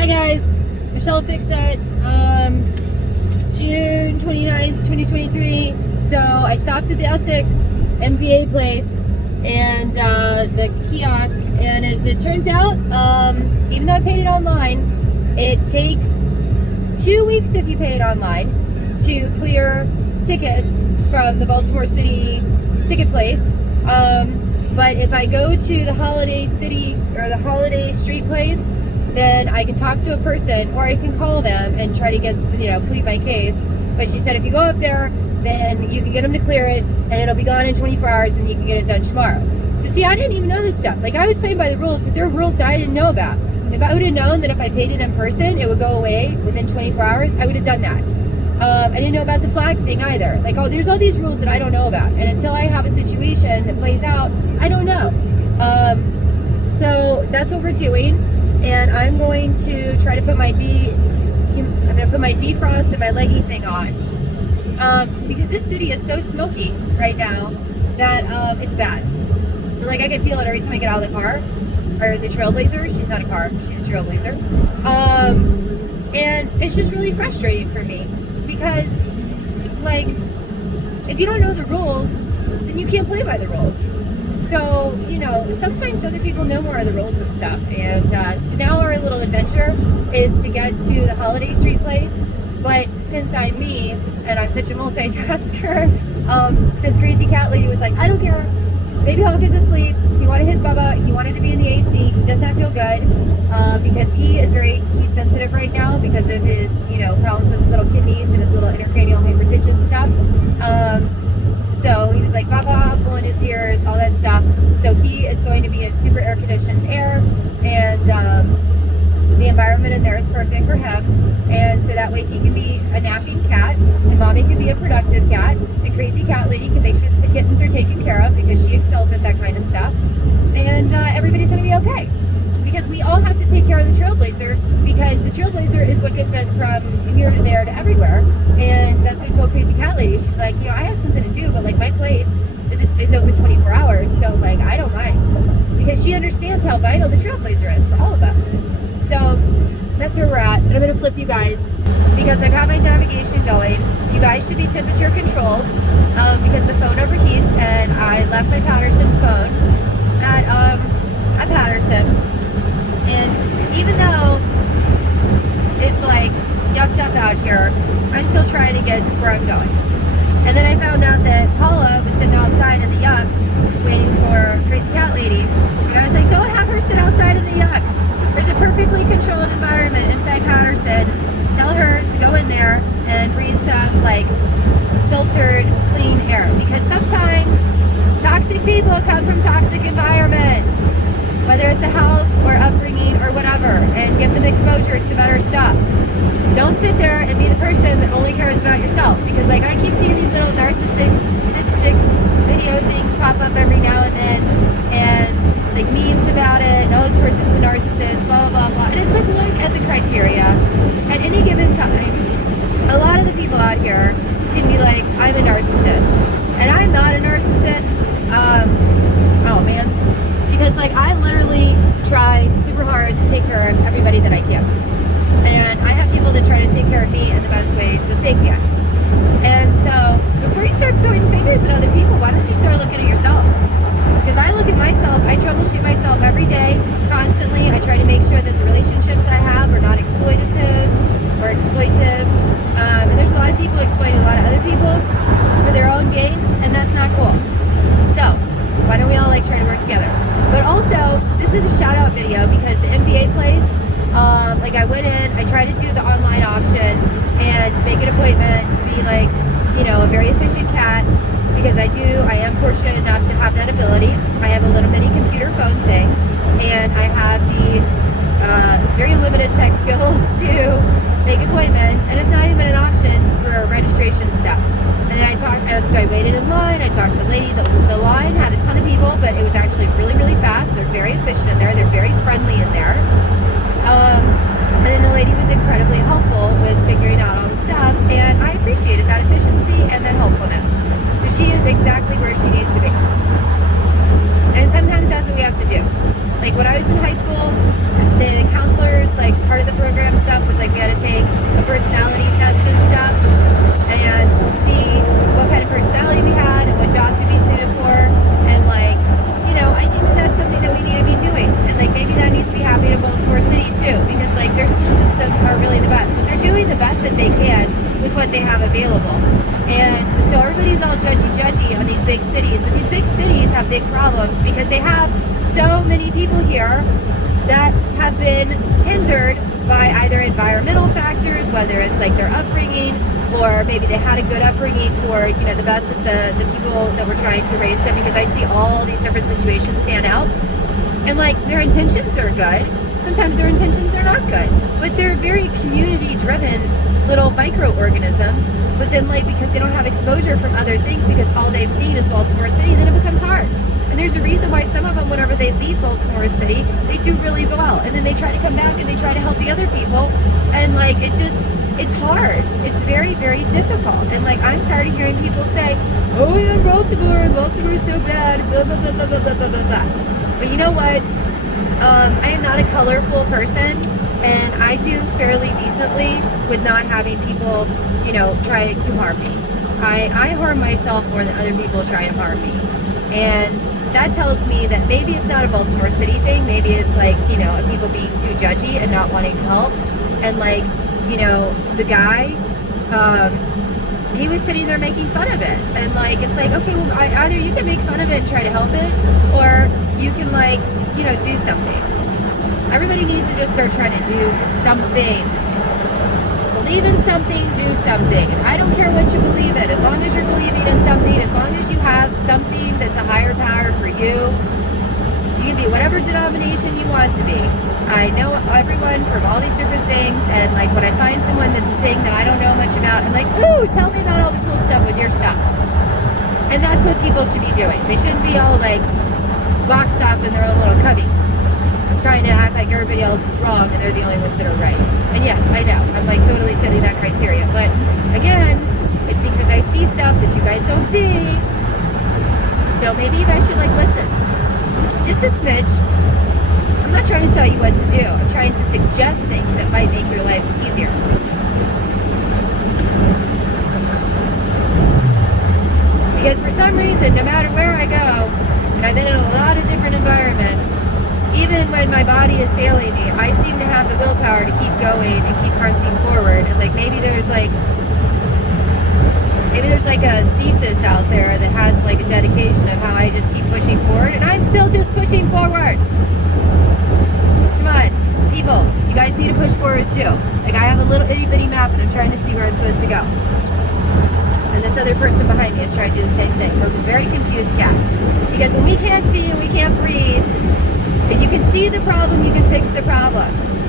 Hi guys, Michelle Fixed It, June 29th, 2023. So I stopped at the Essex MVA place and the kiosk, and as it turns out, even though I paid it online, it takes 2 weeks if you pay it online to clear tickets from the Baltimore City ticket place. But if I go to the Holiday City or the Holiday Street place, then I can talk to a person, or I can call them and try to get, plead my case. But she said if you go up there, then you can get them to clear it, and it'll be gone in 24 hours, and you can get it done tomorrow. So see, I didn't even know this stuff. Like, I was playing by the rules, but there are rules that I didn't know about. If I would have known that if I paid it in person, it would go away within 24 hours, I would have done that. I didn't know about the flag thing either. Like, there's all these rules that I don't know about, and until I have a situation that plays out, I don't know. So that's what we're doing. And I'm going to try to put my defrost and my leggy thing on, because this city is so smoky right now that it's bad. Like, I can feel it every time I get out of the car, or the Trailblazer. She's not a car, she's a Trailblazer. And it's just really frustrating for me, because, like, if you don't know the rules, then you can't play by the rules. So, sometimes other people know more of the rules and stuff. And so now our little adventure is to get to the Holiday Street place. But since I'm me, and I'm such a multitasker, since Crazy Cat Lady was like, I don't care, Baby Hulk is asleep, he wanted his Bubba, he wanted to be in the AC, he does not feel good, because he is very heat sensitive right now because of his, problems with his little kidneys and his little intracranial hypertension stuff. So he was like, Baba, pulling his ears, all that stuff. So he is going to be in super air-conditioned air, and the environment in there is perfect for him. And so that way he can be a napping cat, and Mommy can be a productive cat, and Crazy Cat Lady can make sure that the kittens are taken care of because she excels at that kind of stuff. And everybody's going to be okay. Because we all have to take care of the Trailblazer, because the Trailblazer is what gets us from here to there to everywhere. And that's what I told Crazy Cat Lady. She's like, I have something to do, but like my place is open 24 hours, so like I don't mind. Because she understands how vital the Trailblazer is for all of us. So that's where we're at. And I'm going to flip you guys, because I've had my navigation going. You guys should be temperature controlled, because the phone overheats, and I left my Patterson phone at Patterson. And even though it's like yucked up out here, I'm still trying to get where I'm going. And then I found out that Paula was sitting outside in the yuck waiting for Crazy Cat Lady. And I was like, don't have her sit outside in the yuck. There's a perfectly controlled environment inside Patterson. Tell her to go in there and breathe some like filtered, clean air. Because sometimes toxic people come from toxic environments, whether it's a house or upbringing or whatever, and give them exposure to better stuff. Don't sit there and be the person that only cares about yourself, because like I keep seeing these little narcissistic video things pop up every now and then, and like memes about it, and oh, this person's a narcissist, blah blah blah blah. And it's like, look at the criteria. At any given time, a lot of the people out here can be like, I'm a narcissist, and I'm not a narcissist. Oh man. Because like I literally try super hard to take care of everybody that I can. And I have people that try to take care of me in the best ways that they can. And so before you start pointing fingers at other people, why don't you start looking at yourself? Because I look at myself, I troubleshoot myself every day, constantly. I try to make sure that the relationships I have are not exploitative or exploitive. And there's a lot of people exploiting a lot of other people for their own gains, and that's not cool. So why don't we all like try to work together? But also, this is a shout out video, because the MVA place, like I went in, I tried to do the online option and to make an appointment to be like, a very efficient cat, because I am fortunate enough to have that ability. I have a little mini computer phone thing, and I have the very limited tech skills to make appointments, and it's not even an option for registration stuff. And then so I waited in line, I talked to the lady, the line had a ton of people, but it was actually really, really fast. They're very efficient in there, they're very friendly in there. And then the lady was incredibly helpful with figuring out all the stuff, and I appreciated that efficiency and that helpfulness. So she is exactly where she needs to be. And sometimes that's what we have to do. Like when I was in high school, the counselors, like part of the program because like their school systems are really the best, but they're doing the best that they can with what they have available. And so everybody's all judgy on these big cities, but these big cities have big problems because they have so many people here that have been hindered by either environmental factors, whether it's like their upbringing, or maybe they had a good upbringing for, you know, the best that the people that were trying to raise them, because I see all these different situations pan out. And like their intentions are good. Sometimes their intentions are not good. But they're very community driven little microorganisms. But then like because they don't have exposure from other things, because all they've seen is Baltimore City, then it becomes hard. And there's a reason why some of them, whenever they leave Baltimore City, they do really well. And then they try to come back and they try to help the other people. And like it's hard. It's very, very difficult. And like I'm tired of hearing people say, oh yeah, Baltimore's so bad, blah, blah, blah, blah, blah, blah, blah, blah. But you know what? I am not a colorful person, and I do fairly decently with not having people, you know, try to harm me. I harm myself more than other people try to harm me. And that tells me that maybe it's not a Baltimore City thing. Maybe it's like, you know, people being too judgy and not wanting to help. And like, you know, the guy, he was sitting there making fun of it. And like, it's like, okay, well, either you can make fun of it and try to help it, or you can like, you know, do something. Everybody needs to just start trying to do something. Believe in something, do something. And I don't care what you believe in. As long as you're believing in something, as long as you have something that's a higher power for you, you can be whatever denomination you want to be. I know everyone from all these different things, and like when I find someone that's a thing that I don't know much about, I'm like, ooh, tell me about all the cool stuff with your stuff. And that's what people should be doing. They shouldn't be all like boxed off in their own little cubbies, trying to act like everybody else is wrong and they're the only ones that are right. And yes, I know, I'm like totally fitting that criteria. But again, it's because I see stuff that you guys don't see. So maybe you guys should like listen. Just a smidge. I'm not trying to tell you what to do. I'm trying to suggest things that might make your lives easier. Because for some reason, no matter where I go, and I've been in a lot of different environments, even when my body is failing me, I seem to have the willpower to keep going and keep pressing forward. And like maybe there's like a thesis out there that has like a dedication of how I just keep pushing forward, and I'm still just pushing forward. Come on, people, you guys need to push forward too. Like I have a little itty bitty map and I'm trying to see where it's supposed to go. And this other person behind me is trying to do the same thing. We're very confused cats. Because when we can't see and we can't breathe, if you can see the problem, you can fix the problem.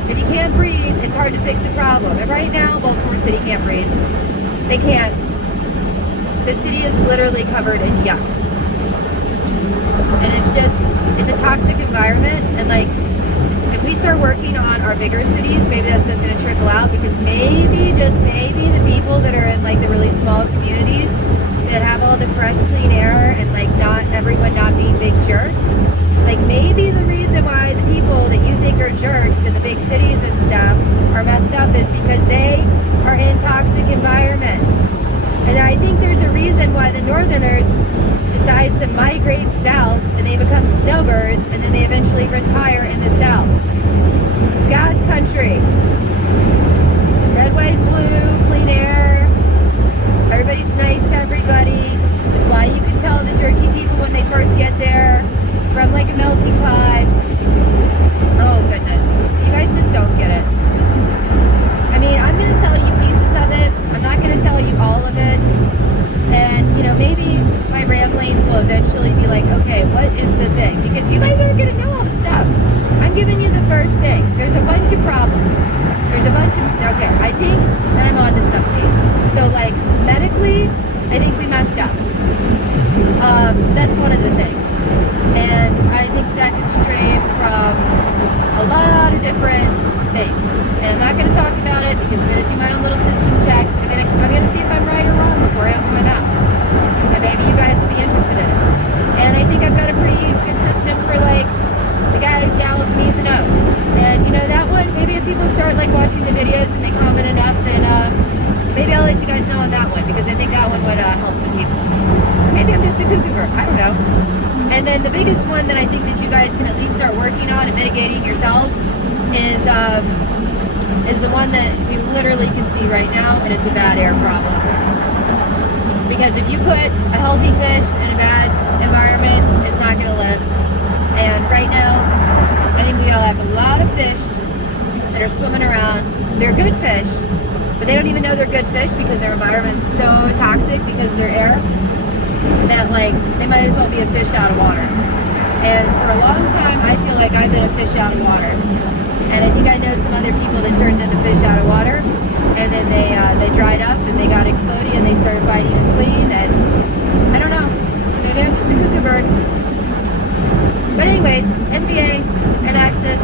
If you can't breathe, it's hard to fix the problem. And right now, Baltimore City can't breathe. They can't. The city is literally covered in yuck. And it's a toxic environment. And like, if we start working on our bigger cities, maybe that's just going to trickle out, because maybe, just maybe, the people that are in like the really small communities that have all the fresh, clean air and like not everyone not being big jerks, like maybe the reason why the people that you think are jerks in the big cities and stuff are messed up is because they are in toxic environments. And I think there's a reason why the northerners decide to migrate south and they become snowbirds, and then they eventually retire in the south. It's God's country. Red, white, blue, clean air. Everybody's nice to everybody. That's why you can tell the jerky people when they first get there from like a melting pot. Oh goodness. You guys just don't get it. I mean, I'm going to tell you pieces of it. I'm not going to tell you all of it. And, you know, maybe my ramblings will eventually be like, okay, what is the thing? Because you guys aren't going to know all the stuff. I'm giving you the first thing. There's a bunch of problems. There's a bunch of, okay, I think that I'm onto something. So, like, medically, I think we messed up. So that's one of the things. And I think that could stray from a lot of different things. And I'm not going to talk about it because I'm going to do my own little system checks. I'm going to see if I'm right or wrong before I open my mouth. And maybe you guys will be interested in it. And I think I've got a pretty good system for like the guys, gals, me's, and O's. And you know that one, maybe if people start like watching the videos and they comment enough, then maybe I'll let you guys know on that one, because I think that one would help some people. Maybe I'm just a cuckoo bird. I don't know. And then the biggest one that I think that you guys can at least start working on and mitigating yourselves is the one that we literally can see right now, and it's a bad air problem. Because if you put a healthy fish in a bad environment, it's not going to live. And right now, I think we all have a lot of fish that are swimming around. They're good fish, but they don't even know they're good fish because their environment's so toxic because of their air that, like, they might as well be a fish out of water. And for a long time, I feel like I've been a fish out of water. And I think I know some other people that turned into fish out of water, and then they dried up and they got explodey and they started fighting and fleeing, and I don't know. Maybe I'm just a cuckoo bird. But anyways, MVA and Essex,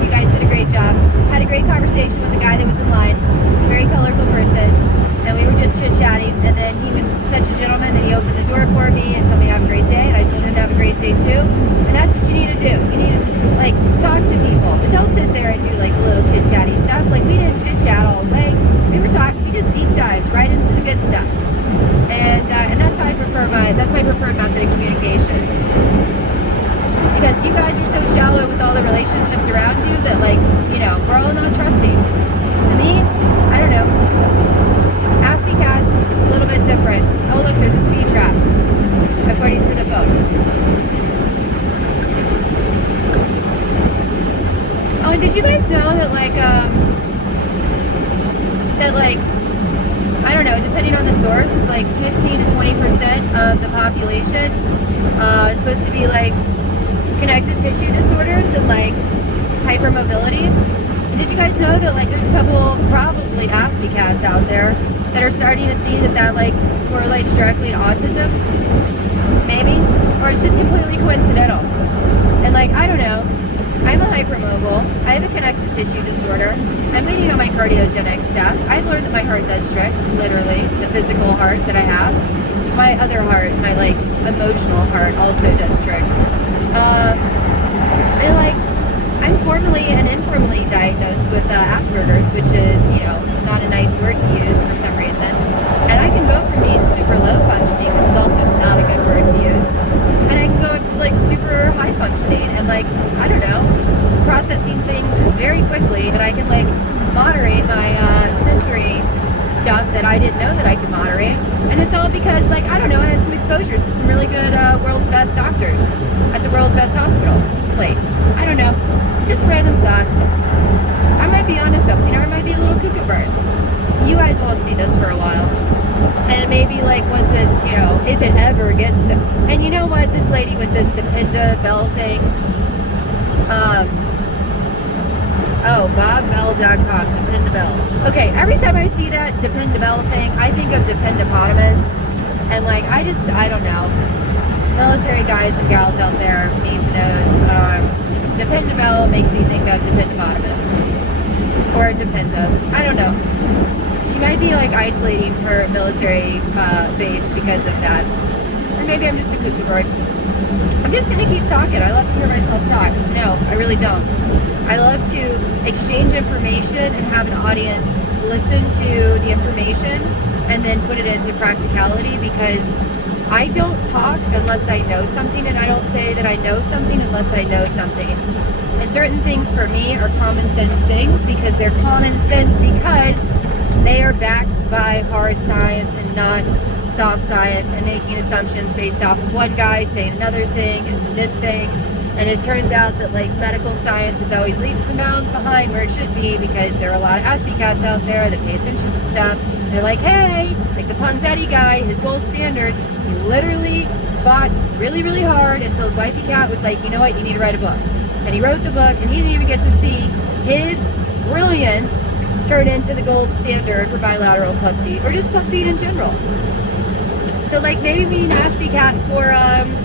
you guys did a great job. Had a great conversation with the guy that was in line. Very colorful person. And we were just chit-chatting, and then he was such a gentleman that he opened the door for me and told me to have a great day, and I told him to have a great day too. And that's what you need to do. You need to, like, talk to people, but don't sit there and do, like, little chit-chatty stuff. Like, we didn't chit-chat all the way. We just deep dived right into the good stuff. And that's how I prefer that's my preferred method of communication. Because you guys are so shallow with all the relationships around you that, like, you know, we're all not trusting. And me, I don't know. Aspie cats, a little bit different. Oh, look, there's a speed trap, according to the phone. Oh, and did you guys know that, like, I don't know, depending on the source, like 15 to 20% of the population is supposed to be, like, connective tissue disorders and, like, hypermobility. And did you guys know that, like, there's a couple probably Aspie cats out there that are starting to see that like correlates directly to autism? Maybe. Or it's just completely coincidental. And, like, I don't know. I'm a hypermobile. I have a connective tissue disorder. I'm waiting on my cardiogenic stuff. I've learned that my heart does tricks, literally. The physical heart that I have. My other heart, my, like, emotional heart also does tricks. And, like, I'm formally and informally diagnosed with Asperger's, which is, you know, not a nice word to use for some reason. And I can go from being super low functioning, which is also not a good word to use, and I can go up to, like, super high functioning and, like, I don't know, processing things very quickly, and I can, like, moderate my sensory stuff that I didn't know that I could moderate. And it's all because, like, I don't know, I had some exposure to some really good world's best doctors at the world's best hospital place. I don't know, just random thoughts. I might be onto something, or I might be a little cuckoo bird. You guys won't see this for a while. And maybe, like, once it, you know, if it ever gets to, and you know what, this lady with this Dependabell thing, bobbell.com, Dependabell. Okay, every time I see that Dependabell thing, I think of Dependopotamus, and, like, I don't know. Military guys and gals out there, needs knows, Dependabell makes me think of Dependopotamus. Or Dependa. I don't know. She might be, like, isolating her military base because of that. Or maybe I'm just a cuckoo bird. I'm just going to keep talking. I love to hear myself talk. No, I really don't. I love to exchange information and have an audience listen to the information and then put it into practicality, because I don't talk unless I know something, and I don't say that I know something unless I know something. And certain things for me are common sense things because they're common sense because they are backed by hard science and not soft science and making assumptions based off of one guy saying another thing and this thing. And it turns out that, like, medical science is always leaps and bounds behind where it should be, because there are a lot of Aspie cats out there that pay attention to stuff. And they're like, hey, like the Ponzetti guy, his gold standard, he literally fought really, really hard until his wifey cat was like, you know what, you need to write a book. And he wrote the book, and he didn't even get to see his brilliance turn into the gold standard for bilateral club feet, or just club feet in general. So, like, maybe we need an Aspie cat for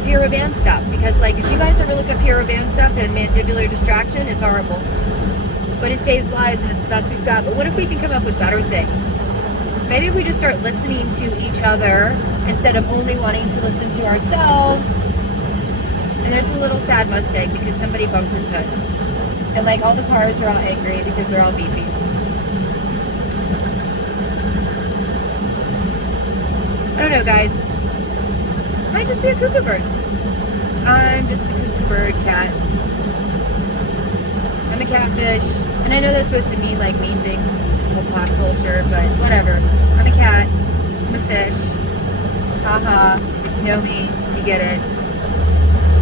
Pierrot band stuff, because, like, if you guys ever look up Pierrot band stuff, and mandibular distraction is horrible. But it saves lives, and it's the best we've got. But what if we can come up with better things? Maybe if we just start listening to each other instead of only wanting to listen to ourselves. And there's a little sad Mustang because somebody bumped his hood. And, like, all the cars are all angry because they're all beeping. I don't know, guys. I might just be a cuckoo bird. I'm just a cuckoo bird cat. I'm I'm a catfish. And I know that's supposed to mean like mean things in whole pop culture, but whatever. I'm a cat. I'm a fish. Haha. If you know me, you get it.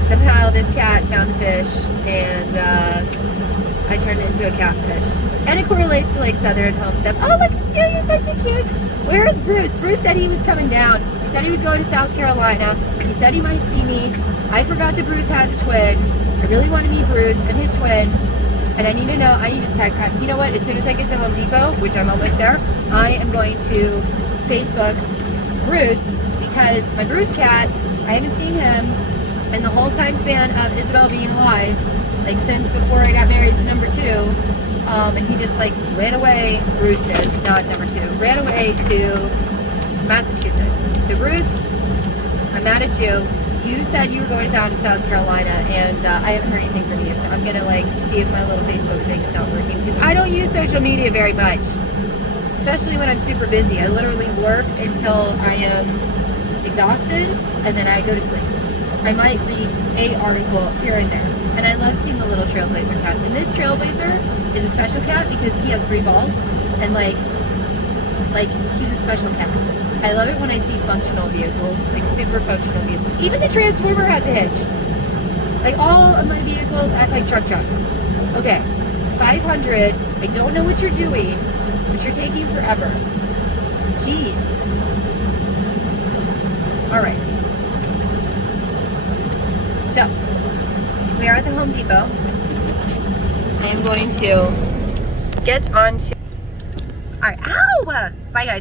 Somehow this cat found a fish and I turned it into a catfish. And it correlates to like southern home stuff. Oh, look at you, you're such a cute. Where is Bruce? Bruce said he was coming down. He said he was going to South Carolina. He said he might see me. I forgot that Bruce has a twin. I really want to meet Bruce and his twin. And I need to know, I need to text, you know what, as soon as I get to Home Depot, which I'm almost there, I am going to Facebook Bruce, because my Bruce cat, I haven't seen him in the whole time span of Isabel being alive, like since before I got married to number 2, and he just like ran away, Bruce did, not number 2, ran away to Massachusetts. So Bruce, I'm mad at you. You said you were going down to South Carolina, and I haven't heard anything from you, so I'm gonna like see if my little Facebook thing is not working, because I don't use social media very much, especially when I'm super busy. I literally work until I am exhausted, and then I go to sleep. I might read a article here and there, and I love seeing the little Trailblazer cats. And this Trailblazer is a special cat because he has 3 balls, and like he's a special cat. I love it when I see functional vehicles, like super functional vehicles. Even the Transformer has a hitch. Like all of my vehicles act like trucks. Okay, 500. I don't know what you're doing, but you're taking forever. Jeez. All right. So, we are at the Home Depot. I am going to get on to... Alright, ow! Bye guys.